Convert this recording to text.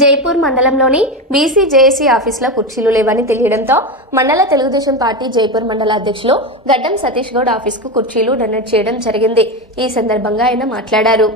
జైపూర్ మండలంలోని BC JAC ఆఫీసులో కుర్చీలు లేవని తెలియడంతో మండల తెలుగుదేశం పార్టీ జైపూర్ మండల అధ్యక్షులు గడ్డం సతీష్ గౌడ్ ఆఫీసుకు కుర్చీలు డొనేట్ చేయడం జరిగింది. ఈ సందర్భంగా ఆయన మాట్లాడారు.